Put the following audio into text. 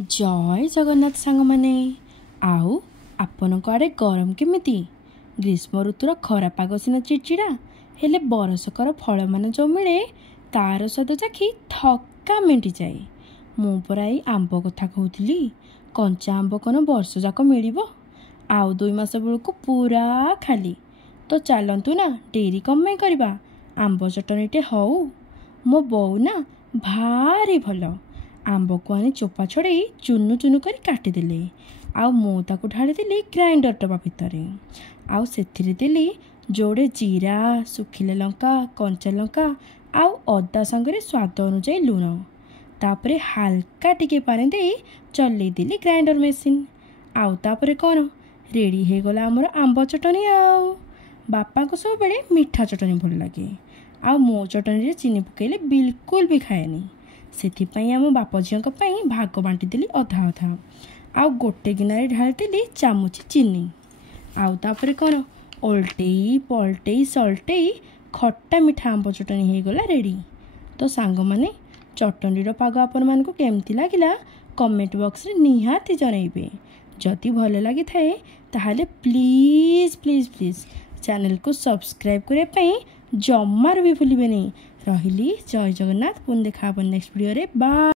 जय जगन्नाथ सांग माने आउ आपन आड़े गरम केमिति ग्रीष्म ऋतुर खरा पाग सिना चिड़चिड़ा हेले बरसकर फल मान जो मिले तार स्वाद चाखी थका मेटी जाए। मु परा एई आंब कथा कहूली कंचा आंब कौन वर्ष जाक मिल आउ 2 मास बेलू पूरा खाली। तो चलतु ना डेरी कम करवा आंब चटनीटे हऊ। मो बोऊ ना भारी भल आंब को आनी चोपा छड़े चुनु चुनु कर काटिदेले आउ मु ताकू ढाली देली ग्राइंडर डब्बा भितर आउ सेथिरे देली जोड़े जीरा सुखिला लंका कंचा लंका आउ अदा संगे स्वाद अनुसार लुण तापरे हाल्का टिके पानी दे चलई देली ग्राइंडर मेसीन आउ तापरे कौन रेडी हो गला आमर आंब चटनी। आउ बापा को सब बेले मीठा चटनी भल लगे आउ मो चटनी चीनी पकेले बिल्कुल भी खाएनी से आम बाप झील भाग बांटी देली अधा अधा आउ गोटे गिनारे ढाली देली चामुची चीनी आउ तापरे कौन ओल्टेई पलटेई सल्टेई खट्टा मीठा आंब चटनी हो गला रेडी। तो सांग माने चटनीर पाग आपण मानकु केमती लागिला कमेंट बॉक्स रे निहाती जनइबे। जदि भल लगी थाए ताहाले प्लीज प्लीज प्लीज चैनल को सब्सक्राइब करने जमार भी भूलिए नहीं। रही जय जगन्नाथ पुन देखा नेक्स्ट वीडियो रे बाय।